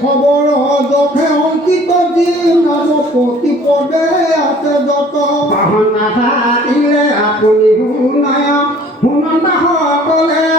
খবৰ যথে অঙ্কিত নাম প্ৰতিপদে আছে যত নাথাকিলে আপুনি শুনায় শুনন্তা সকলে